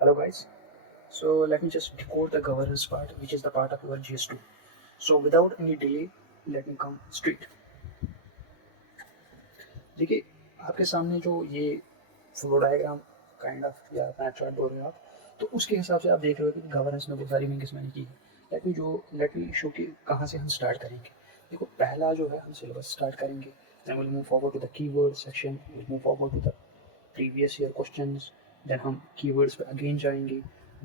Hello guys. So let me just decode the governance part, which is the part of your GS2. So without any delay, let me come straight. देखिए आपके सामने जो ये flow diagram kind of या map chart बोल रहे हो आप, तो उसके हिसाब से आप देख रहे हो कि गवर्नेंस में बहुत सारी विंग्स मैंने की है। लेट मी शो कि कहाँ से हम स्टार्ट करेंगे। देखो पहला जो है हम सिलेबस स्टार्ट करेंगे, then will move forward to the keyword section, will move forward to the previous year questions, then हम keywords पे again जाएंगे,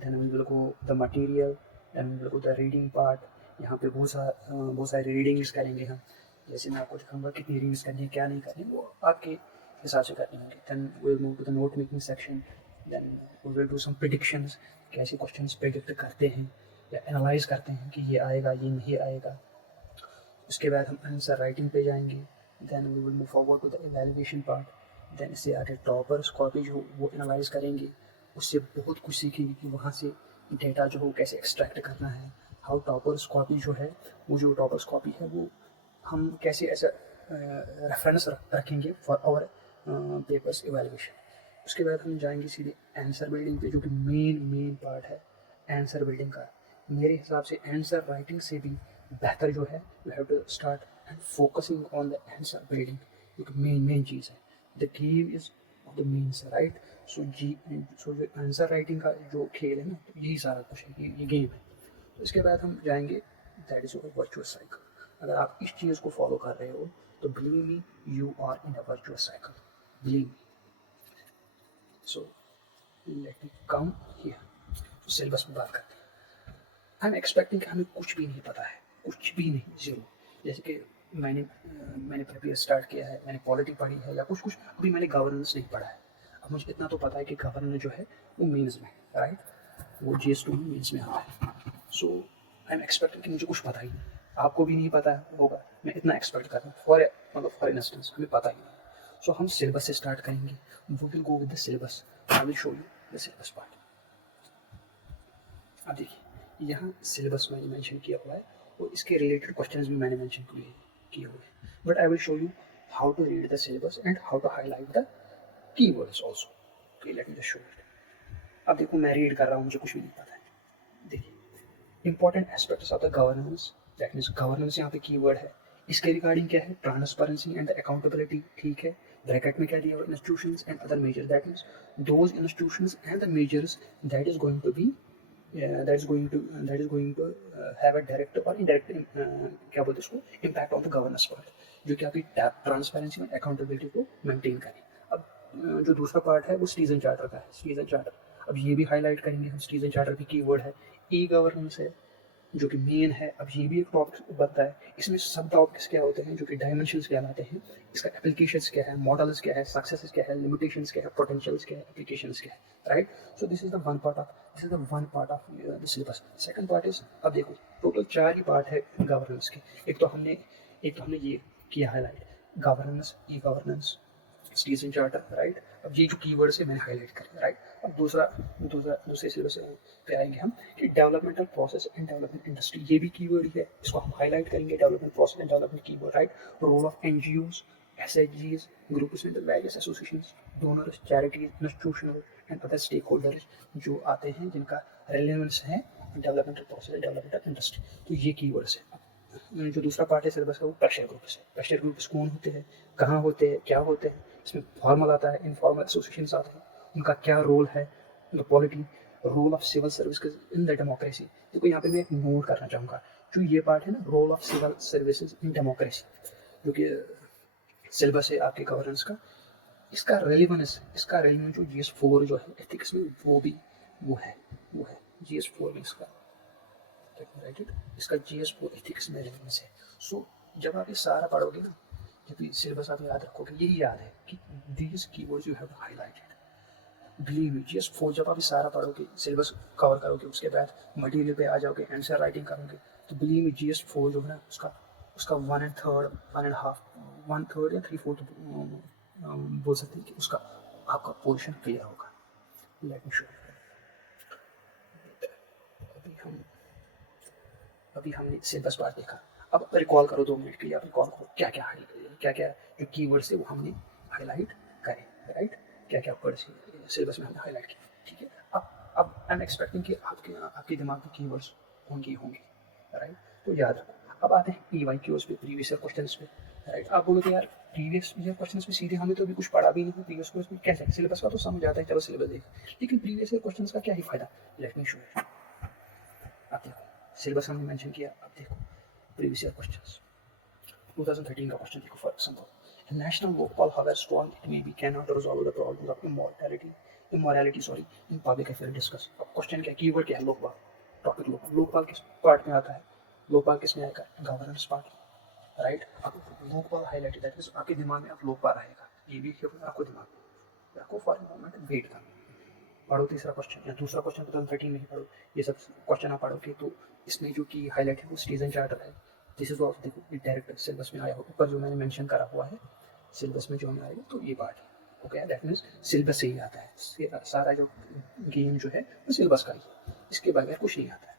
then we will go the material, then we will go the reading part। यहाँ पे बहुत सारे readings करेंगे हम, जैसे मैं आपको दिखाऊंगा कितनी रीडिंग्स करनी है क्या नहीं करनी वो आपके हिसाब से करनी होंगी। then we will move to the note making section, then we will do some predictions, कैसे क्वेश्चंस प्रेडिक्ट करते हैं या एनालाइज करते हैं कि ये आएगा ये नहीं आएगा। उसके बाद हम आंसर राइटिंग पे जाएंगे, then we will move forward to the evaluation part. Then इससे आगे टॉपर्स कॉपी जो वो एनालाइज करेंगे, उससे बहुत कुछ सीखेंगे कि वहाँ से डेटा जो हो कैसे एक्सट्रैक्ट करना है। हाउ टॉपर्स कॉपी जो है, वो जो टॉपर्स कॉपी है वो हम कैसे ऐसा रेफरेंस रखेंगे फॉर आवर पेपर्स इवैल्यूएशन। उसके बाद हम जाएंगे सीधे आंसर बिल्डिंग पे, जो कि मेन पार्ट है आंसर बिल्डिंग का। मेरे हिसाब से आंसर राइटिंग से भी बेहतर जो है you have to start and focusing on the answer building, जो कि मेन चीज़ है। The game is of the means right. So जो आंसर राइटिंग का जो खेल है ना, तो यही सारा कुछ है, ये गेम है। तो इसके बाद हम जाएंगे that is your virtuous cycle. अगर आप इस चीज़ को फॉलो कर रहे हो तो believe me you are in a virtuous cycle, believe me. So let me come here. तो सिलेबस में बात करते हैं। आई एम एक्सपेक्टिंग कि हमें कुछ भी नहीं पता है, कुछ भी नहीं, जीरो। जैसे कि मैंने प्रिपेयर स्टार्ट किया है, मैंने पॉलिटी पढ़ी है या कुछ कुछ, अभी मैंने गवर्नेंस नहीं पढ़ा है। अब मुझे इतना तो पता है कि गवर्नेंस जो है वो मीन्स में, राइट, वो GS2 में मीन्स में आता है। सो आई एम एक्सपेक्टिंग कि मुझे कुछ पता ही नहीं, आपको भी नहीं पता होगा, मैं इतना एक्सपेक्ट कर रहा हूँ। फॉर इंस्टेंस हमें पता ही नहीं। सो हम सिलेबस से स्टार्ट करेंगे, we will go with the syllabus. I will show you the syllabus part. अब देखिए यहाँ सिलेबस मैंने मेंशन किया हुआ है और इसके रिलेटेड क्वेश्चंस भी मैंने मेंशन किए हुए हैं, but I will show you how to read the syllabus and how to highlight the keywords also. Okay, let me just show it. अब देखो मैं रीड कर रहा हूँ, मुझे कुछ भी नहीं पता है। देखिए important aspects of the governance, that means governance यहाँ पे कीवर्ड है। इसके रिगार्डिंग क्या है, ट्रांसपेरेंसी एंड अकाउंटेबिलिटी, ठीक है। ब्रैकेट में क्या दिया हुआ, institutions and other measures, that means those institutions and the measures that is going to be that is going to have a direct और indirect क्या बोलते हैं उसको, impact on the governance part, जो कि आपकी ट्रांसपेरेंसी और अकाउंटेबिलिटी को मेंटेन करें। अब जो दूसरा पार्ट है वो सिटीजन चार्टर का है, सिटीजन चार्टर। अब ये भी हाईलाइट करेंगे हम, सिटीजन चार्टर की कीवर्ड है, ई गवर्नेंस है जो कि मेन है। अब ये भी एक टॉपिक बनता है, इसमें सब टॉपिक्स क्या होते हैं जो कि डायमेंशंस कहलाते हैं। इसका एप्लीकेशंस क्या है, मॉडल्स क्या है, सक्सेसेस क्या है, लिमिटेशंस क्या है, पोटेंशियल्स क्या है, एप्लीकेशंस क्या है, right. So this is the one part of the syllabus. Second part is, अब देखो टोटल 4 ही पार्ट है गवर्नेंस के। एक तो हमने ये किया highlight, governance, e governance, citizen charter, right. अब ये जो कीवर्ड्स है मैंने हाईलाइट करे, राइट। अब दूसरे सिलेबस पे आएंगे हम कि developmental process and development industry, ये भी कीवर्ड ही है, इसको हम हाईलाइट करेंगे, development process and development keyword, right. Role of NGOs, SHGs, groups with various associations, donors, charities, institutional and other stakeholders जो आते हैं जिनका रेलेवेंस है developmental process and developmental industry. तो ये कीवर्ड्स है। जो दूसरा पार्ट है सिलेबस का वो प्रेशर ग्रुप्स है। प्रेशर ग्रुप्स कौन होते हैं, कहाँ होते हैं, क्या होते हैं, इसमें फॉर्मल आता है, इनफॉर्मल एसोसिएशंस आते हैं, उनका क्या रोल है, the polity, role of civil service in the democracy. देखो यहाँ पे मैं एक नोट करना चाहूँगा, जो ये पार्ट है ना, role of civil services in democracy, जो कि सिलेबस है आपके गवर्नेंस का, इसका रेलिवेंस जो GS4 जो है एथिक्स में, वो है GS4 में इसका, राइट इट, इसका GS4 एथिक्स में रेलिवेंस है। सो जब आप ये सारा पढ़ोगे ना, जब ये सिलेबस आप याद रखोगे, यही याद है कि these keywords you have to highlight it, believe me. GS4 जब आप ये सारा पढ़ोगे, सिलेबस कवर करोगे, उसके बाद मटेरियल पे आ जाओगे, आंसर राइटिंग करोगे, तो बिलीव मी GS4 जो है ना, उसका 1/3, 1/3 या 3/4 बोल सकते हैं कि उसका आपका पोर्शन क्लियर होगा। Late me show. अभी हमने सिलेबस पार्ट देखा, अब रिकॉल करो 2 मिनट के लिए, आप रिकॉल करो क्या क्या जो कीवर्ड्स थे वो हमने हाईलाइट करे, राइट। क्या क्या वर्ड्स सिलेबस में हमने हाईलाइट किए, ठीक है। अब आई एम एक्सपेक्टिंग कि आपके दिमाग में कीवर्ड्स होंगे, राइट? तो याद रखो। अब आते हैं PYQs पे, प्रीवियस ईयर क्वेश्चंस पे, राइट? आप बोलोगे यार प्रीवियस ईयर क्वेश्चंस में सीधे हमें तो अभी कुछ पढ़ा भी नहीं है, प्रीवियस क्वेश्चन कैसे, सिलेबस का तो समझ आता है, चलो सिलेबस देख, लेकिन प्रीवियस ईयर क्वेश्चंस का क्या ही फायदा? Late me show you. आप देखो सिलेबस हमने मेंशन किया, अब देखो प्रीवियस ईयर क्वेश्चंस 2013 का क्वेश्चन देखो, for example national Lokpal how strong it may be can not resolve the problem of immorality in public affair discuss. अब क्वेश्चन क्या, कीवर्ड क्या है? लोकपाल, टॉपिक लोकपाल। लोकपाल किस पार्ट में आता है? लोकपाल किस में आएगा? Governance part, right? अब लोकपाल हाईलाइटेड, दैट मींस आपके दिमाग में अब लोकपाल आएगा, ये भी आपको दिमाग में रखो फॉर ए मोमेंट, वेट था। पढ़ो तीसरा क्वेश्चन या दूसरा क्वेश्चन 2013 में ही पढ़ो, ये सब क्वेश्चन आप पढ़ोगे तो इसमें जो की हाईलाइट है वो सिटीजन चार्टर है। दिस इज ऑफ देखो ये डायरेक्ट सिलेबस में आया हो, ऊपर जो मैंने मेंशन करा हुआ है सिलेबस में जो हमें आएगा, तो ये part okay, that means syllabus से ही आता है सारा जो गेम जो है वो सिलेबस का ही, इसके बगैर कुछ नहीं आता है।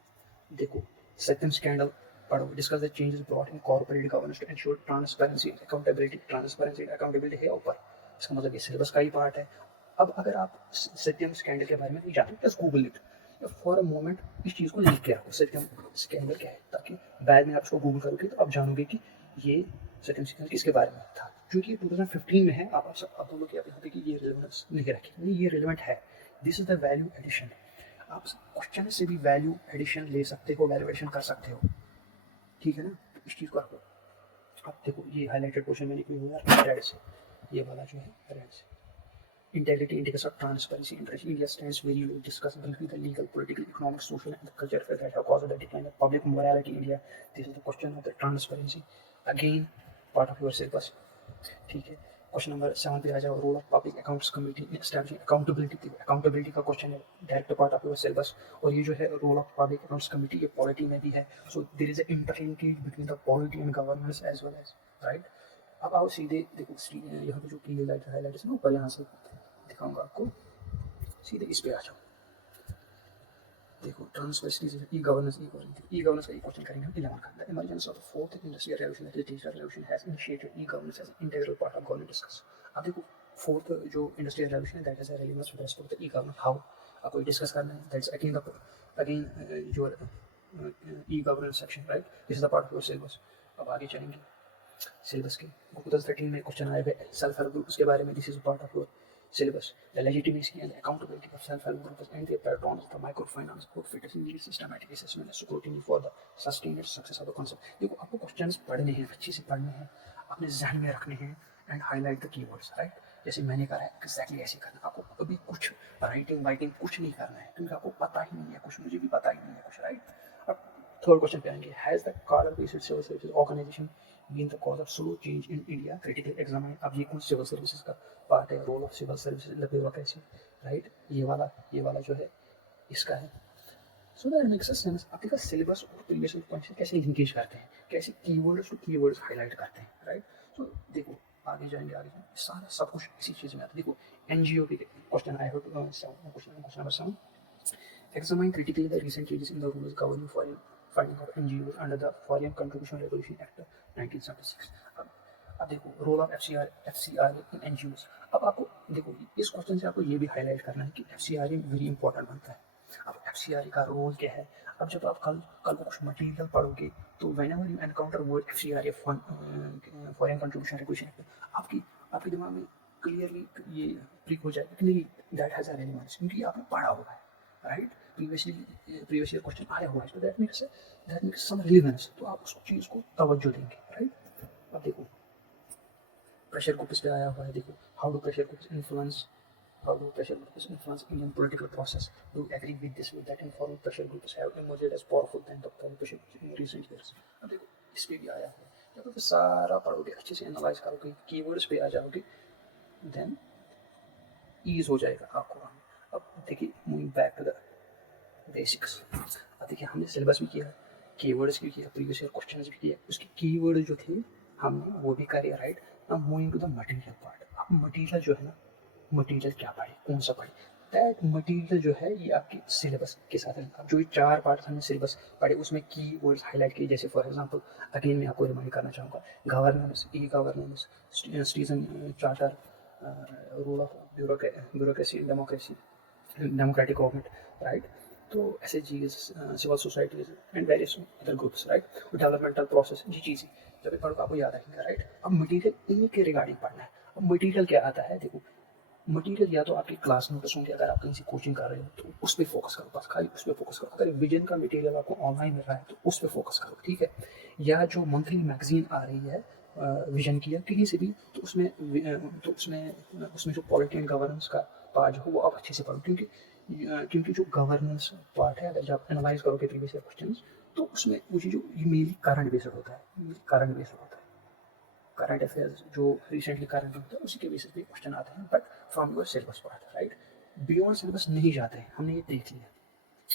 देखो सत्यम स्कैंडल पढ़ो, discuss the changes brought in corporate governance to ensure transparency accountability है ऊपर, इसका मतलब ये सिलेबस का ही पार्ट है। अब अगर आप सत्यम स्कैंडल के बारे में नहीं जानते, बस Google it for a moment, इस चीज़ को लिख के रखो सत्यम स्कैंडल क्या है, ताकि बाद में आप उसको गूगल करोगे तो आप जानोगे कि ये सत्यम स्कैंडल किसके बारे में था, क्योंकि 2015 में है। आप सब आप बोलोगे यहाँ पे कि ये रिलेवेंस नहीं रखी, नहीं ये रिलेवेंट है, this is the value addition. आप क्वेश्चन से भी वैल्यू एडिशन ले सकते हो, वैल्यूएशन कर सकते हो, ठीक है ना? तो इस चीज़ को रखो। अब देखो ये हाईलाइटेड क्वेश्चन मैंने किया हुआ है रेड से, ये वाला जो है रेड से, integrity, indicators of transparency, interest. India stands very low, discuss briefly the legal, political, economic, social, and cultural factors that have caused the decline of public morality in India. This is the question of the transparency. Again, part of your syllabus. ठीक है, question number 7 पे आ जाओ, role of public accounts committee in establishing accountability. Accountability का question है, direct part of your syllabus. और ये जो है role of public accounts committee, ये पॉलिटी में भी है, so there is a interlinkage between the polity and governance as well as, right? अब आओ सीधे देखो यहाँ पे जो की हाईलाइट है ना ऊपर, यहाँ से दिखाऊंगा आपको, सीधे इस पे आ जाओ। देखो ट्रांसपेरेंसी, ई गवर्नेंस का ये क्वेश्चन करेंगे हम 11 का। The emergence of the fourth industrial revolution, that is digital revolution, has initiated e governance as an integral part of government discuss. अब देखो फोर्थ जो इंडस्ट्रियल रेवोल्यूशन है, that is a relevance with respect to the e governance, how आपको discuss करना है, that's again your e governance section, right? This is the part of your syllabus. अब आगे चलेंगे सिलेबस के, 2013 में क्वेश्चन आए हुए सेल्फ हेल्प ग्रुप्स के बारे में, this is part of your syllabus. The legitimacy and the accountability of self-help groups and their patrons, the microfinance board fit in systematic assessment and scrutiny for the sustained success of the concept. देखो आपको questions पढ़ने हैं, अच्छे से पढ़ने हैं, अपने जहन में रखने हैं and highlight the keywords, right? जैसे मैंने कहा है एग्जैक्टली ऐसे करना, आपको अभी कुछ राइटिंग कुछ नहीं करना है, क्योंकि आपको पता ही नहीं है कुछ, मुझे भी पता ही नहीं है कुछ, राइट? अब थर्ड क्वेश्चन पे आएंगे, has the cadre based civil services organization been the cause of slow change in India, critically examine. अब ये कौन सिविल सर्विसेज का पार्ट है, role of civil services in the bureaucracy, right? ये वाला जो है इसका है। So that makes sense. आप देखा सिलेबस और प्रीवियस क्वेश्चन कैसे लिंकेज करते हैं, कैसे कीवर्ड्स टू कीवर्ड्स हाईलाइट करते हैं, राइट? सो देखो आगे जाएंगे, सारा सब कुछ इसी चीज़ में आता है। देखो एनजीओ के क्वेश्चन आए हो, question number 7, examine critically the recent changes in the rules governing foreign funding of NGOs under the Foreign Contribution Regulation Act 1976। अब देखो role of FCRA in NGOs। अब आपको देखो इस क्वेश्चन से आपको ये भी हाईलाइट करना है कि FCRA वेरी इंपॉर्टेंट बनता है। अब FCRA का रोल क्या है? अब जब आप कल को कुछ मटेरियल पढ़ोगे तो whenever you encounter word FCRA foreign contribution regulation act, आपके दिमाग में क्लियरली ये क्लिक हो जाएगा कि नहीं, दैट हैज अ रेलेवेंस, क्योंकि आपने पढ़ा हुआ है, राइट? प्रीवियस ईयर क्वेश्चन आया हुआ है, तो दैट मेक्स सम रिलेवेंस, तो आप उस चीज़ को तवज्जो देंगे, राइट? अब देखो प्रेशर ग्रुप्स पे आया हुआ है, देखो how do pressure groups influence Indian political process. Do you agree with this? With that informal pressure groups have emerged as powerful than the foreign pressure groups in recent years. अब देखो इस पे भी आया हुआ है, जब आप सारा पढ़ोगे, अच्छे से एनालाइज करोगे, कीवर्ड्स पे आ जाओगे, देन ईज हो जाएगा आपको। अब देखिए moving back to the basics. अब देखिए हमने सिलेबस भी किया, कीवर्ड्स भी किया, प्रीवियस ईयर क्वेश्चंस भी किया, उसके कीवर्ड जो थे हमने वो भी करे, राइट? अब moving to the material part. अब मटेरियल जो है ना, मटेरियल क्या पढ़े, कौन सा पढ़े, दैट मटेरियल जो है ये आपके सिलेबस के साथ है। अब जो ये 4 पार्ट हमने सिलेबस पढ़े उसमें की वर्ड्स हाईलाइट किए, जैसे फॉर एग्जांपल अगेन मैं आपको रिमाइंड करना चाहूँगा, governance, e governance, citizen charter, rule of bureaucracy, democracy, democratic government, right? तो ऐसे चीज civil societies and various other groups, right? Developmental process, ये चीज़ें जब भी पढ़ो आपको याद रखेंगे, राइट? अब मटेरियल इन्हीं के रिगार्डिंग पढ़ना है। अब मटेरियल क्या आता है, देखो मटेरियल या तो आपकी क्लास नोट्स होंगे, अगर आप कहीं से कोचिंग कर रहे हो तो उस पर फोकस करो, बस खाली उस पर फोकस करो। अगर विजन का मटेरियल आपको ऑनलाइन मिल रहा है तो उस पर फोकस करो, ठीक है? या जो मंथली मैगजीन आ रही है विजन की या कहीं से भी, तो उसमें जो पॉलिटी एंड गवर्नेंस का पार्ट हो वो आप अच्छे से पढ़ो, क्योंकि जो गवर्नेंस पार्ट है, अगर जब आप एनालाइज करोगे प्रीवियस ईयर क्वेश्चन, तो उसमें मुझे जो ये मेनली करंट बेस्ड होता है, करंट अफेयर्स जो रिसेंटली करंट होता है उसी के बेसिस पे क्वेश्चन आते हैं, but from your syllabus part, right? Beyond syllabus नहीं जाते हैं, हमने ये देख लिया,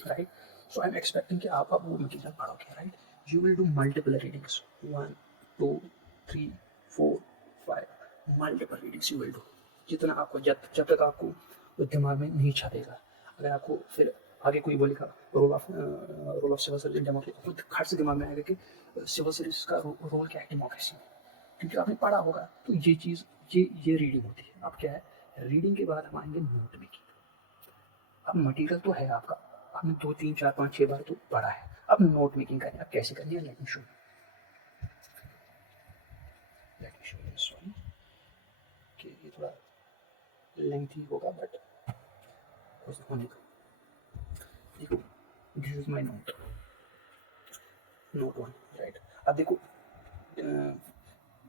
right? So I am expecting कि आप वो मटीरियल पढ़ोगे, right? You will do multiple readings, 1 2 3 4 5 multiple readings you will do, जितना आपको जब तक आपको दिमाग में नहीं छपेगा। अगर आपको फिर आगे कोई बोलेगा role of civil service democracy, तो खट से दिमाग में आएगा कि सिविल सर्विस का रोल क्या है डेमोक्रेसी में, क्योंकि आपने पढ़ा होगा। तो ये चीज़ ये रीडिंग होती है। अब क्या है, रीडिंग के बाद हम आएंगे नोट मेकिंग। अब मटेरियल तो है आपका, आपने 2 3 4 5 6 बार तो पढ़ा है, अब नोट मेकिंग करनी है। अब कैसे करनी है, लेट मी शो सॉरी कि ये थोड़ा लेंथी होगा, बट होने दो। देखो this is my note 1, right? अब देखो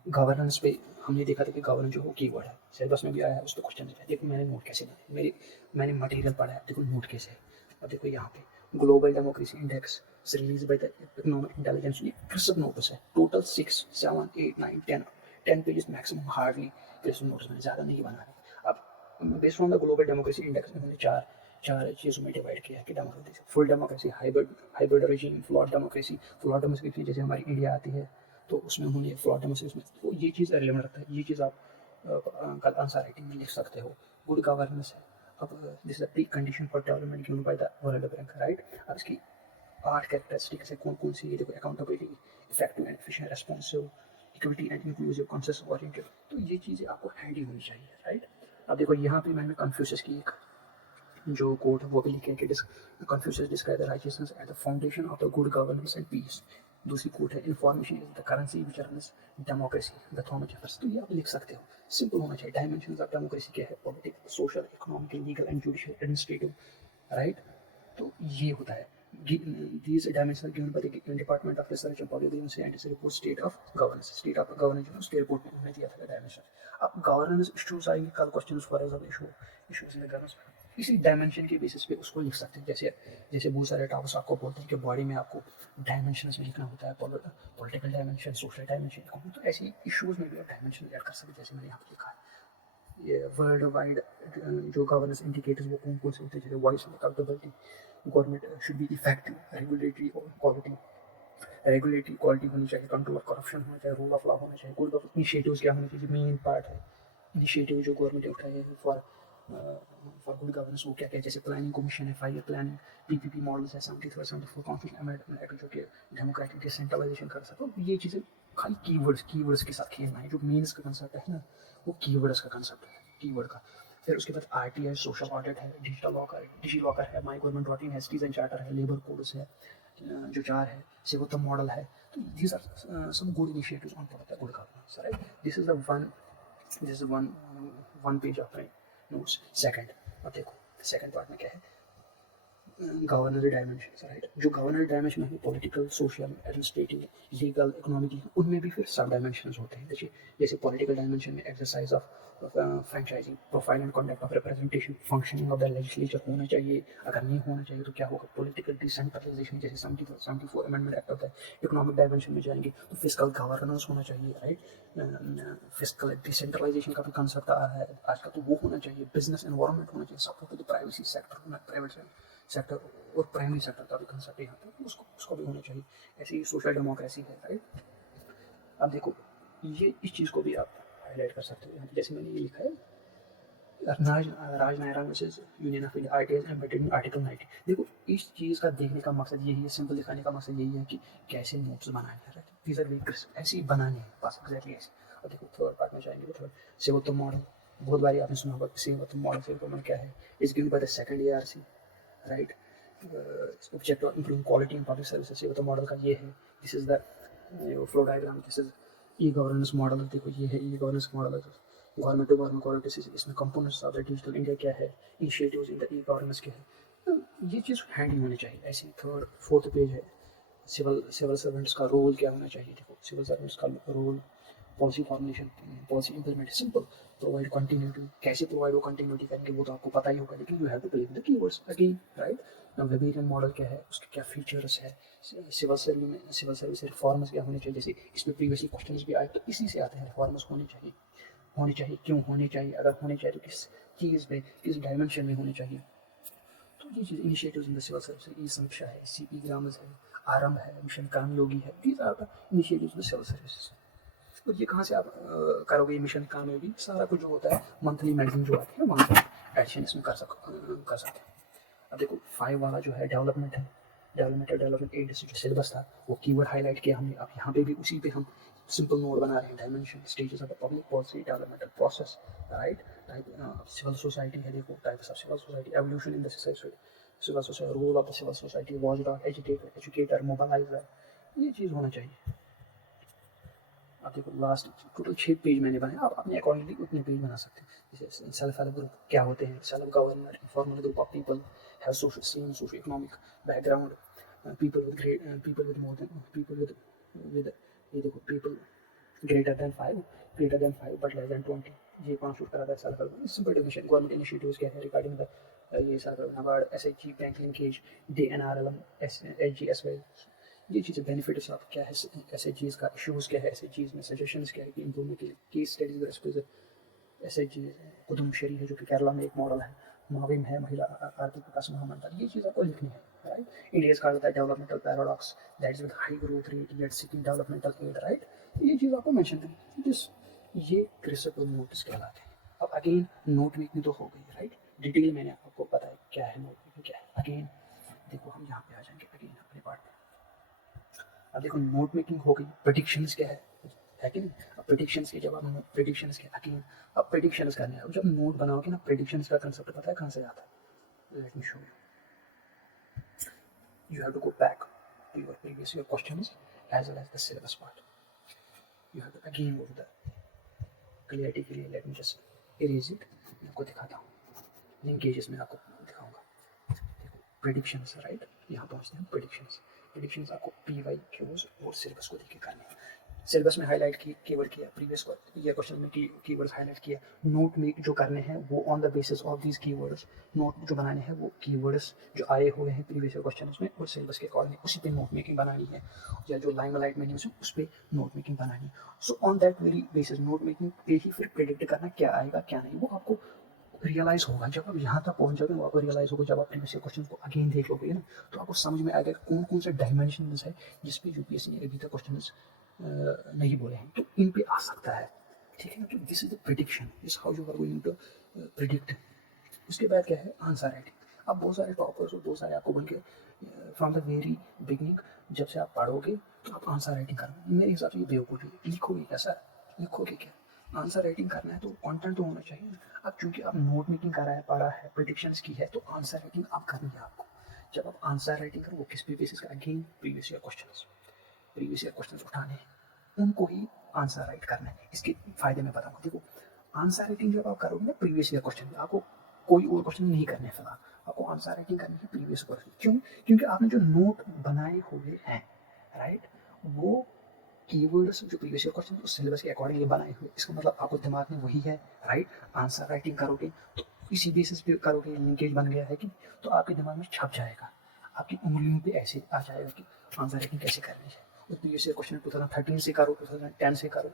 गवर्नेंस पे हमने देखा था कि गवर्नेंस जो वो कीवर्ड है, सिलेबस में भी आया है, उस पर क्वेश्चन है। देखो मैंने नोट कैसे बनाए, मैंने मटेरियल पढ़ा है, देखो नोट कैसे है। अब देखो यहाँ पे global democracy index release by the economic intelligence, ये क्रिस्प नोट्स है, total 6 7 8 9 10 pages maximum, hardly crisp notes मैंने ज़्यादा नहीं बना है। अब based on the global democracy index में हमने चार चीज़ों में डिवाइड किया कि democracy, full democracy, hybrid regime, flawed democracy जैसे हमारी इंडिया आती है, तो उसमें उन्होंने फ्लॉट डेमोक्रेसी में, तो ये चीज़ रेलेवेंट रखता है। ये चीज़ आप कल आंसर राइटिंग में लिख सकते हो। गुड गवर्नेंस है, अब this is the pre condition for development given by the world bank, right? अब इसकी 8 कैरेक्टरिस्टिक्स है, कौन कौन सी, ये देखो, accountability, effective and efficient responsive, equity and inclusive, consensus oriented, तो ये चीज़ें आपको हैंडी होनी चाहिए, राइट? अब देखो यहाँ पे मैंने कन्फ्यूशस की एक जो कोट है वो भी लिखे कि Confucius describe the righteousness at the foundation of the good governance and peace. दूसरी कोट है, information is the currency which runs democracy the Thomas Jefferson. तो ये आप लिख सकते हो, सिंपल होना चाहिए। डायमेंशंस ऑफ डेमोक्रेसी क्या है, political, social, economical, legal and judicial, administrative, right? तो ये होता है। These dimensions are given by the Department of Research and Policy and its report State of Governance जो उसके रिपोर्ट में उन्होंने दिया था डायमेंशन। अब गवर्नेंस इश्यूज आएंगे कल, question for example issues in governance, इसी डायमेंशन के बेसिस पे उसको लिख सकते हैं। जैसे बहुत सारे टॉपिक्स आपको बोलते हैं कि बॉडी में आपको डायमेंशन में लिखना होता है, पॉलिटिकल डायमेंशन, सोशल डायमेंशन, तो ऐसे इश्यूज में भी आप डायमेंशन ऐड कर सकते हैं, जैसे मैंने यहाँ पे लिखा है। ये वर्ल्ड वाइड जो गवर्नेंस इंडिकेटर्स वो कौन कौन से होते हैं, जैसे voice accountability, government should be effective, regulatory quality होनी चाहिए, कंट्रोल ऑफ करप्शन होना चाहिए, रूल ऑफ लॉ होना चाहिए, गुड इनिशिएटिव्स क्या होने चाहिए, मेन पार्ट है इनिशिएटिव जो गवर्नमेंट उठाए हैं फॉर गुड गवर्नेंस, वो क्या क्या, जैसे प्लानिंग कमीशन है, 5 ईयर प्लानिंग, पीपीपी मॉडल्स है, 73 कॉन्स्टिट्यूशन अमेंडमेंट एक्ट जो कि डेमोक्रेटिक डिसेंट्रलाइजेशन कर सको। ये चीज़ें खाली कीवर्ड्स के साथ खेलना है। जो मेन्स का कंसेप्ट है ना, वो कीवर्ड्स का कंसेप्ट है, कीवर्ड का। फिर उसके बाद आरटी है, सोशल ऑडिट है, डिजी लॉकर है, माई गवर्नमेंट.इन है, सिटीजन चार्टर है, लेबर कोड्स है, जो 4 है, सेवोत्तम मॉडल है। तो these are some good initiatives on part of the good governance, right? This is one page of my notes. Second, अब देखो सेकंड पार्ट में क्या है, गवर्नेंस डायमेंशन, राइट? जो गवर्नेंस डायमेंशन है, political, social, administrative, legal, economic, उनमें भी फिर सब डायमेंशन होते हैं। जैसे पॉलिटिकल डायमेंशन में exercise of franchising, profile and conduct of representation, functioning of the legislature होना चाहिए। अगर नहीं होना चाहिए तो क्या होगा, पॉलिटिकल डिसेंट्रलाइजेशन, जैसे 74 अमेंडमेंट एक्ट होता है। इकोनॉमिक डायमेंशन में जाएंगे तो फिस्कल गवर्नेंस होना चाहिए, राइट? फिस्कल डिसेंट्रलाइजेशन का भी कंसेप्ट आ रहा है आजकल, तो वो होना चाहिए। बिजनेस एनवायरनमेंट होना चाहिए, support to the privacy sector, private sector और प्राइमरी सेक्टर का भी कंसेप्ट यहाँ पे उसको भी होना चाहिए। ऐसे ही सोशल डेमोक्रेसी है, राइट? अब देखो ये इस चीज़ को भी आप हाईलाइट कर सकते हो, जैसे मैंने ये लिखा है, Raj Narain versus union of India, RTI embedded in article 90। देखो इस चीज़ का देखने का मकसद यही है, सिंपल दिखाने का मकसद यही है कि कैसे नोट्स बनाने हैं, right? These are very crisp, ऐसे ही बनाने हैं बस, एग्जैक्टली ऐसे। और देखो थर्ड पार्ट में जाएंगे, तो थर्ड सेवोत्तम मॉडल, बहुत बारी आपने सुना होगा किसी मतलब मॉडल से रिक्वायरमेंट क्या है, is given by the second ARC, right. Object of improving quality in public services, ये मतलब मॉडल का ये है, this is the flow diagram, this is e governance model, देखो ये है e governance model, government to government quality, इसमें components of the digital India क्या है, initiatives in the e governance क्या है, ये चीज़ हैंडी होनी चाहिए। ऐसे थर्ड फोर्थ पेज है, सिविल सर्वेंट्स का रोल क्या होना चाहिए, देखो सिविल सर्वेंट्स का role, policy formulation, policy implementation, simple, provide continuity, कैसे प्रोवाइड वो कंटिन्यूटी करेंगे वो तो आपको पता ही होगा, लेकिन you have to play the keywords again, right. Weberian model क्या है, उसके क्या फीचर्स है, सिविल सर्विस रिफॉर्म्स क्या होने चाहिए, जैसे इसमें प्रीवियसली क्वेश्चंस भी आए तो इसी से आते हैं, रिफॉर्म्स होने चाहिए, क्यों होने चाहिए, अगर होने चाहिए तो किस चीज़ में, किस डायमेंशन में होने चाहिए। तो ये चीज़ initiatives in the civil service, e समीक्षा है, CP ग्रामस है, आरंभ है, मिशन कर्मयोगी है, these are the initiatives in the civil service. तो ये कहाँ से आप करोगे मिशन कर्मयोगी, सारा कुछ जो होता है मंथली मैगजीन जो आती है वहाँ से एडिशन इसमें कर सकते हैं। अब देखो 5 वाला जो है डेवलपमेंट है, डेवलपमेंट एड से जो सिलेबस था वो कीवर्ड हाईलाइट किया हमने, अब यहाँ पे भी उसी पे हम सिंपल नोट बना रहे हैं, dimension, stages of the public policy developmental process, right. Type civil society है, देखो types of civil society, evolution in the society, civil society, role of the civil society, watchdog, educator, mobiliser, ये चीज़ होना चाहिए। आप देखो लास्ट टोटल 6 पेज मैंने बनाए, आप अपने अकॉर्डिंगली उतने पेज बना सकते हैं। जैसे सेल्फ हेल्प ग्रुप क्या होते हैं, self governor, informal group of people, have socio economic background, people with more than with ये देखो people greater than 5 but less than 20, ये कॉन्स्टिट्यूट कराता है self help. Simple definition, government initiatives क्या है रिगार्डिंग द ये self help, NABARD, SHG, bank linkage, DNRLM, SGSY, ये चीज़ें बेनिफिट्स ऑफ क्या है SHGs का, इश्यूज़ क्या है SHGs में, सजेशंस क्या है कि इम्प्रूवमेंट के लिए, केस स्टडीज रेस्पेक्ट SHG, कुदुमशरी है जो कि केरला में एक मॉडल है, माविम है महिला आर्थिक विकास महामंडल, ये चीज़ आपको लिखनी है, राइट। इंडिया का होता है developmental paradox, that is with high growth rate yet seeking developmental aid, right. ये चीज़ आपको मेंशन करनी है, ये क्रिस्टल नोट्स कहलाते हैं। अब अगेन नोट मेकिंग तो हो गई, राइट, डिटेल मैंने आपको बताया क्या है नोट मेकिंग क्या है। अगेन देखो हम यहाँ पे आ जाएंगे अगेन अपने पार्ट में। अब देखो नोट मेकिंग हो गई, प्रेडिक्शंस क्या है कि नहीं। अब प्रेडिक्शंस के जब आप प्रेडिक्शंस के अगेन अब प्रेडिक्शंस करने हैं, जब नोट बनाओगे ना, प्रेडिक्शंस का कंसेप्ट पता है कहाँ से आता है, let me show you have to go back to your previous year questions as well as the syllabus part, you have to again go to the clarity के लिए, let me just erase it, मैं आपको दिखाता हूँ linkages में आपको दिखाऊंगा। देखो प्रेडिक्शंस, राइट, यहाँ पहुँचते हैं प्रेडिक्शंस आपको PYQs और सिलेबस को देख के करने हैं। सिलेबस में हाईलाइट की कीवर्ड किया, प्रीवियस ईयर क्वेश्चन में कीवर्ड्स हाईलाइट किया, नोट मेक जो करने हैं वो on the basis of these keywords, note जो बनाने हैं वो कीवर्ड्स जो आए हुए हैं प्रीवियस ईयर क्वेश्चन में और सिलेबस के अकॉर्डिंग उसी पे नोट मेकिंग बनानी है, या जो लाइमलाइट में न्यूज़ है उस पर नोट मेकिंग बनानी है। So on that very basis note making पे ही फिर प्रेडिक्ट करना क्या आएगा क्या नहीं, वो आपको रियलाइज होगा जब आप यहाँ तक पहुँच जाओगे, वो आपको रियलाइज होगा जब आप प्रीवियस क्वेश्चन को अगेन देख लोगे ना, तो आपको समझ में आएगा कौन कौन से डायमेंशन है जिस पे UPSC ने अभी तक क्वेश्चन नहीं बोले हैं, तो इन पे आ सकता है, ठीक है। तो this is the prediction, this how you are going to predict. उसके बाद क्या है आंसर राइटिंग। अब बहुत सारे टॉपर्स और बहुत सारे आपको बन के फ्रॉम द वेरी बिगनिंग जब से आप पढ़ोगे तो आप आंसर राइटिंग करोगे, मेरे हिसाब से ये बेवकूफ़ी है। लिखोगे क्या सर, लिखोगे क्या, आंसर राइटिंग करना है तो कंटेंट तो होना चाहिए ना। अब चूंकि आप नोट मेकिंग करा है, पढ़ा है, प्रिडिक्शंस की है, तो आंसर राइटिंग आप करनी है आपको। जब आप आंसर राइटिंग करो वो किस पे बेसिस का, अगेन प्रीवियस ईयर क्वेश्चन उठाने हैं, उनको ही आंसर राइट करना है। इसके फायदे में बताऊंगा। देखो आंसर राइटिंग जब आप करोगे ना प्रीवियस ईयर क्वेश्चन, आपको कोई और क्वेश्चन नहीं करने है फिलहाल, आपको आंसर राइटिंग करनी है प्रीवियस क्वेश्चन। क्यों, क्योंकि आपने जो नोट बनाए हुए हैं, राइट, वो कीवर्ड्स जो प्रीवियस ईयर क्वेश्चन उस सिलेबस के अकॉर्डिंगली बनाए हुए, इसका मतलब आपको दिमाग में वही है, राइट। आंसर राइटिंग करोगे तो इसी बेसिस पे करोगे, लिंकेज बन गया है कि, तो आपके दिमाग में छप जाएगा, आपकी उंगलियों पे ऐसे आ जाएगा कि आंसर राइटिंग कैसे करनी है। और प्रीवियस ईयर क्वेश्चन 2013 से करो, 2010 से करो,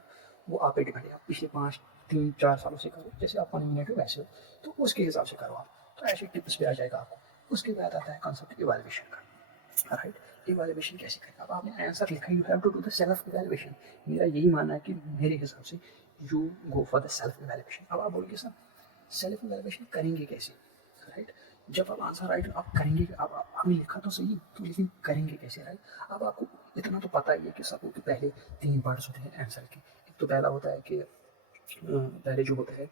वो आप पे डिपेंड है, आप पिछले 5-3-4 सालों से करो, जैसे आप कन्वीनियंट हो वैसे हो, तो उसके हिसाब से करो आप, तो ऐसे टिप्स पे आ जाएगा आपको। उसके बाद आता है कॉन्सेप्ट इवैल्यूएशन का, राइट। इवैल्यूएशन कैसे करें, अब आपने आंसर लिखा, you have to do the self evaluation. मेरा यही मानना है कि मेरे हिसाब से you go for the self evaluation. अब आप बोलोगे सर सेल्फ इवैल्यूएशन करेंगे कैसे, राइट। जब आप आंसर राइट आप करेंगे, आप आपने लिखा तो सही, तो लेकिन करेंगे कैसे, राइट। अब आपको इतना तो पता ही है कि सबको कि पहले 3 पार्ट्स होते हैं आंसर के। एक तो पहला होता है कि पहले जो होता है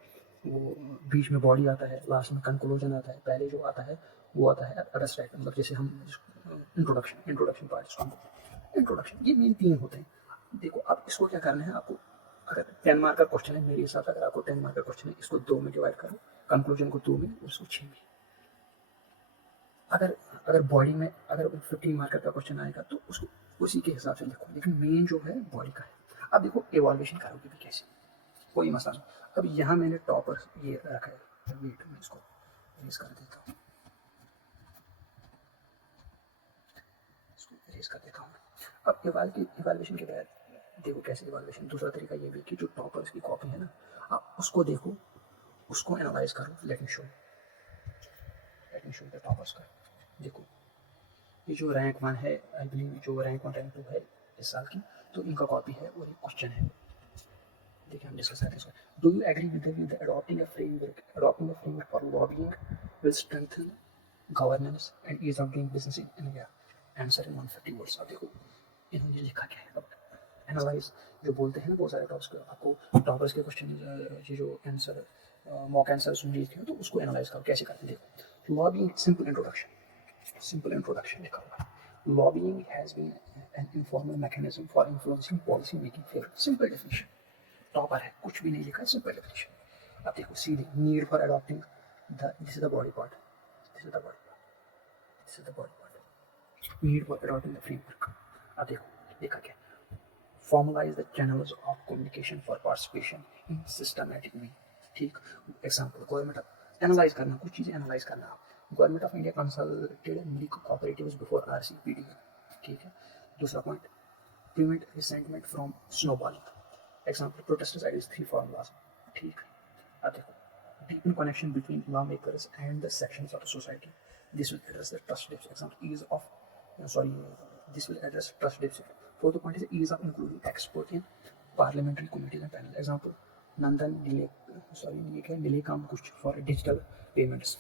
वो बीच में बॉडी आता है, लास्ट में कंक्लूजन आता है, पहले जो आता है वो आता है एब्स्ट्रैक्ट, मतलब जैसे हम इंट्रोडक्शन पार्ट इसको इंट्रोडक्शन, ये मेन 3 होते हैं। देखो अब इसको क्या करना है आपको, अगर 10 मार्क का क्वेश्चन है मेरे हिसाब से, अगर आपको 10 मार्क का क्वेश्चन है इसको 2 में डिवाइड करो, कंक्लूजन को 2 में और इसको 6 में। अगर अगर बॉडी में अगर 15 मार्क का क्वेश्चन आएगा तो उसको उसी के हिसाब से लिखो, लेकिन मेन जो है बॉडी का है। अब देखो इवॉल्यूशन करोगे भी कैसे, कोई मसला नहीं। अब यहाँ मैंने टॉपर ये रखा है, वेट मैं इसको रेज कर देता हूँ, इसको रेज कर देता हूँ। अब इवैल्यूएशन के बाद देखो कैसे इवैल्यूएशन, दूसरा तरीका ये भी कि जो टॉपर्स की कॉपी है ना, आप उसको देखो, उसको एनालाइज करो। Late me show the toppers का। देखो ये जो रैंक 1 है, आई बिलीव जो रैंक 1 रैंक 2 है इस साल की, तो इनका कॉपी है और एक क्वेश्चन है। देखिए हम डिस्कस करते हैं। Do you agree with the adopting a framework for lobbying will strengthen governance and ease of doing business in India? Answer in 150 words. अब देखो इन्होंने लिखा क्या है। अब एनालाइज जो बोलते हैं ना बहुत सारे टॉप्स के, आपको टॉपर्स के क्वेश्चन ये जो आंसर मॉक आंसर सुन लिखे हो तो उसको एनालाइज करो कैसे करते हैं। देखो लॉबिंग, सिंपल इंट्रोडक्शन लिखा हुआ है। Lobbying has been an informal mechanism for influencing policy making favour. Simple definition, topper है कुछ भी नहीं लिखा है, सिंपल डेफिनेशन। अब देखो सीधे need for adopting this is the body part, need for adopting the framework. अब देखो लिखा क्या, formalize the channels of communication for participation in systematic way। ठीक, एग्जाम्पल गवर्नमेंट एनालाइज करना, कुछ चीज़ें एनालाइज करना। Government of India consulted milk cooperatives before RCPD। ठीक है, दूसरा point prevent resentment from snowballing. Example protesters ideas 3 formulas. ठीक, अब देखो deepen connection between lawmakers and the sections of the society. This will address the trust deficit. Example, ease of this will address trust deficit. Fourth point is ease of including expert in parliamentary committees and panels. Example, Nandan Nilekam Kush for digital payments.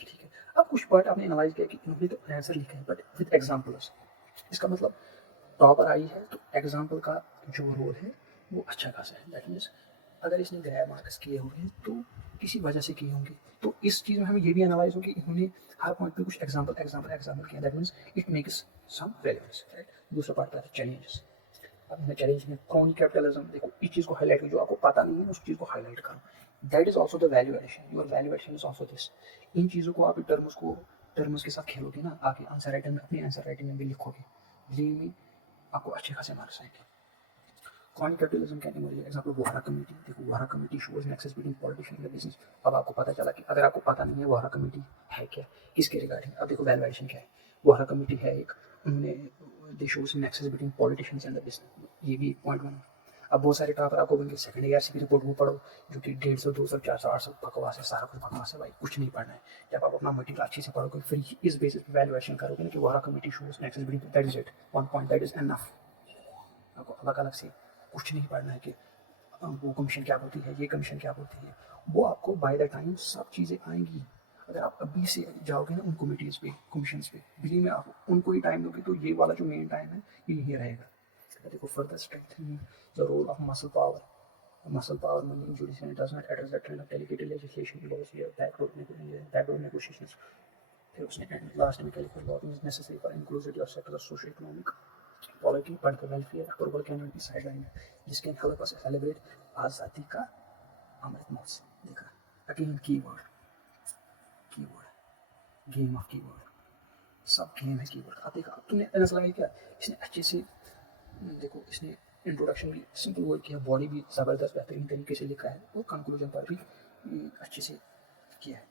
ठीक है, अब कुछ part आपने analyse किया कि इन्होंने तो answer लिखा है बट विद एग्जाम्पल्स। इसका मतलब टॉपर आई है तो एग्जाम्पल का जो रोल है वो अच्छा खासा है। दैट मीन्स अगर इसने ग्रैब मार्क्स किए होंगे तो किसी वजह से किए होंगे, तो इस चीज़ में हमें ये भी एनालाइज हो कि इन्होंने हर पॉइंट पे कुछ एग्जाम्पल किया। That means it makes some relevance, right. दूसरा पार्ट है चैलेंजेस। अब हमें चैलेंज में क्रोनी कैपिटलिज्म, देखो इस चीज़ को हाईलाइट करो, जो आपको पता नहीं है उस चीज़ को हाईलाइट करो। That is also the value addition, your value addition is also this. इन चीज़ों को आप टर्म्स के साथ खेलोगे ना, आगे आंसर राइटिंग में अपनी आंसर राइटिंग में भी लिखोगे, बिलीव मी आपको अच्छे खासे मार्क्स आएंगे। कॉइन कैपिटलिज्म क्या नहीं है। एग्जाम्पल वोहरा कमेटी, देखो Vohra committee shows nexus between politician and business. अब आपको पता चला कि अगर आपको पता नहीं है वोहरा कमेटी है क्या, किसके रिगार्डिंग। अब देखो वैल्यूएशन क्या है, वोहरा कमेटी है एक, उन्होंने दे shows nexus between politicians and the business, ये भी एक पॉइंट बना। अब बहुत सारे टॉपर आपको बोलेंगे सेकंड ईयर की रिपोर्ट वो पढ़ो जो कि 150, 200, 400, 800 बकवास है, सारा कुछ बकवास है भाई, कुछ नहीं पढ़ना है। जब आप अपना मटेरियल अच्छे से पढ़ोगे फिर इस बेसिस पे वैल्यूएशन करोगे ना कि Vohra committee shows nexus between, that is it, one point, that is enough. आपको अलग अलग से कुछ नहीं पढ़ना है कि वो कमीशन क्या बोलती है, ये कमीशन क्या बोलती है, वो आपको बाय द टाइम सब चीज़ें आएंगी। अगर आप अभी से जाओगे ना उन कमिटीज़ पे, कमीशंस पे, बिलीव में आप उनको ही टाइम दोगे तो ये वाला जो मेन टाइम है ये यही रहेगा। देखो further strengthening the role of muscle power में judicial does not address the trend of delegated legislation laws here backdoor negotiations. फिर उसने लास्ट में क्या लिखा, lobbying is necessary for inclusivity of sector of social economic polity, but the welfare approval can not be sideline, this can help us celebrate Azadi ka Amrit Mahotsav. देखा again keyword, game of keyword, सब game है keyword. अब देखा अब तुमने ऐसा लगा क्या इसने अच्छे से, देखो इसने इंट्रोडक्शन भी सिंपल वर्ड किया, बॉडी भी ज़बरदस्त बेहतरीन तरीके से लिखा है और कंक्लूजन पर भी अच्छे से किया है।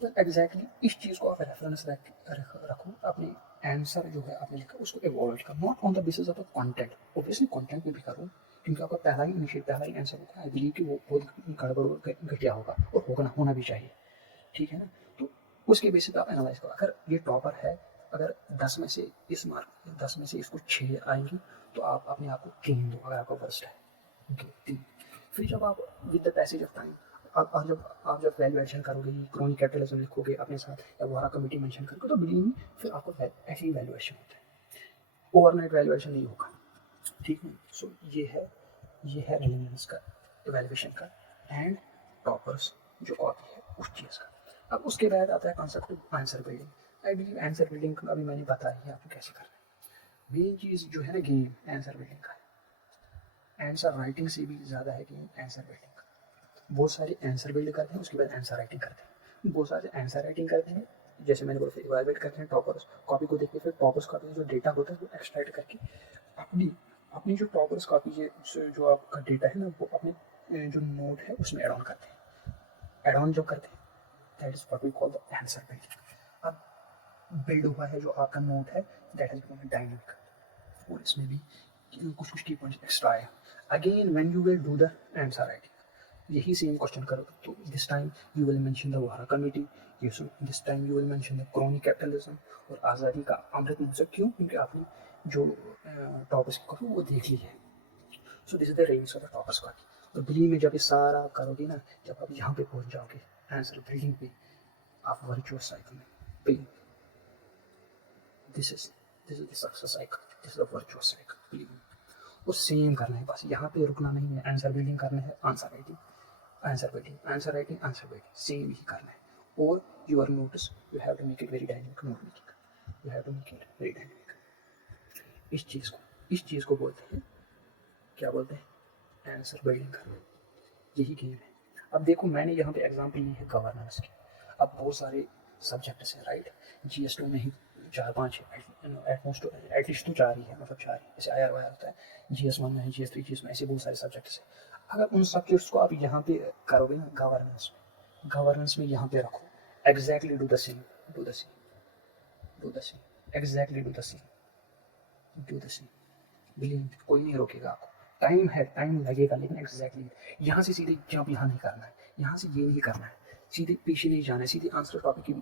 तो एग्जैक्टली इस चीज़ को आप रेफरेंस रखो, अपने आंसर जो है आपने लिखा उसको एवॉल्व करो, not on the basis of the content. Obviously content में भी करो क्योंकि आपका पहला ही आंसर होगा, आई बिलीव कि वो बहुत गड़बड़ घटिया होगा और होना भी चाहिए, ठीक है ना। तो उसके बेसिस पे आप एनालाइज करो। अगर ये टॉपर है, अगर 10 में से इस मार्क 10 में से इसको 6 आएंगी तो आप अपने आप को 3 दो अगर आपका वर्स्ट है, ओके 3। फिर जब आप with the passage of time आप जब वैल्यूएशन करोगे, क्रोनी कैपिटलिज्म लिखोगे अपने साथ या वोहरा कमेटी मेंशन करोगे तो बिलीव मी फिर आपको ऐसे ही वैल्यूएशन होता है, ओवरनाइट वैल्यूएशन नहीं होगा, ठीक है। सो ये है रेलेवेंस का, इवैल्यूएशन का। एंड टॉपर्स जो कॉपी है उस चीज़ का। अब उसके बाद आता है concept answer building. I believe answer building का अभी मैंने बताया है आपको कैसे करना है। मेन चीज़ जो है ना गेम आंसर बिल्डिंग का है। आंसर राइटिंग से भी ज़्यादा है गेम आंसर बिल्डिंग का। बहुत सारे आंसर बिल्ड करते हैं, उसके बाद आंसर राइटिंग करते हैं। बहुत सारे आंसर राइटिंग करते हैं, जैसे मैंने बोला, फिर इवैल्यूएट करते हैं टॉपर्स कॉपी को देख के, फिर टॉपर्स कॉपी जो डेटा होता है वो एक्सट्रैक्ट करके अपनी अपनी जो टॉपर्स कॉपी जो आपका डेटा है ना वो अपने जो नोट है उसमें एड ऑन करते हैं। एड ऑन जो करते हैं that is what we call the answer building. अब बिल्ड हुआ है जो आपका नोट है दैट हैज बिकम डायनेमिक, और इसमें भी कुछ कुछ की पॉइंट्स एक्स्ट्रा है। Again when you will do the answer writing यही सेम क्वेश्चन करो, तो this time you will mention the Vohra committee, this time you will mention the crony capitalism और आज़ादी का अमृत महोत्सव। क्यों? क्योंकि आपने जो टॉपिक्स की कॉपी वो देख ली है। So this is the range of the toppers copy. तो बिलीव में जब ये सारा करोगे ना, जब आप यहाँ पे पहुँच जाओगे आंसर बिल्डिंग पे, आप वर्चुअस साइकिल में believe, this is the success cycle, this is the virtuous cycle, believe में। और सेम करना है, बस यहाँ पे रुकना नहीं है। आंसर बिल्डिंग करना है, answer writing, answer building, answer writing, answer building, same ही करना है। और your notice you have to make it very dynamic note making, you have to make it very dynamic. इस चीज़ को बोलते हैं, क्या बोलते हैं, आंसर बिल्डिंग करना। यही गेम है। अब देखो मैंने यहाँ पे एग्जाम्पल ली है गवर्नेंस की। अब बहुत सारे सब्जेक्ट्स हैं राइट, GS2 में ही 4-5 एटलीस्ट तो 4 ही है, मतलब 4 ही, जैसे IR वायर होता है, GS1 में है, GS3, GS में, ऐसे बहुत सारे सब्जेक्ट्स हैं। अगर उन सब्जेक्ट्स को आप यहाँ पे करोगे ना गवर्नेंस में यहाँ पे रखो, exactly do the same, do the same, do the same, exactly do the same, do the same. Believe कोई नहीं रोकेगा आपको। टाइम है, टाइम लगेगा, लेकिन एग्जैक्टली यहाँ से सीधे जंप यहाँ नहीं करना है, यहाँ से ये नहीं करना है, सीधे पीछे नहीं जाना है, सीधे आंसर टॉपिक की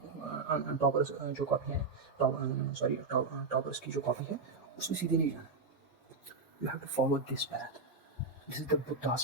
टॉपर्स जो कॉपी है, सॉरी टॉपर्स की जो कॉपी है उसमें सीधे नहीं जाना। You have to follow this path, this is the Buddhas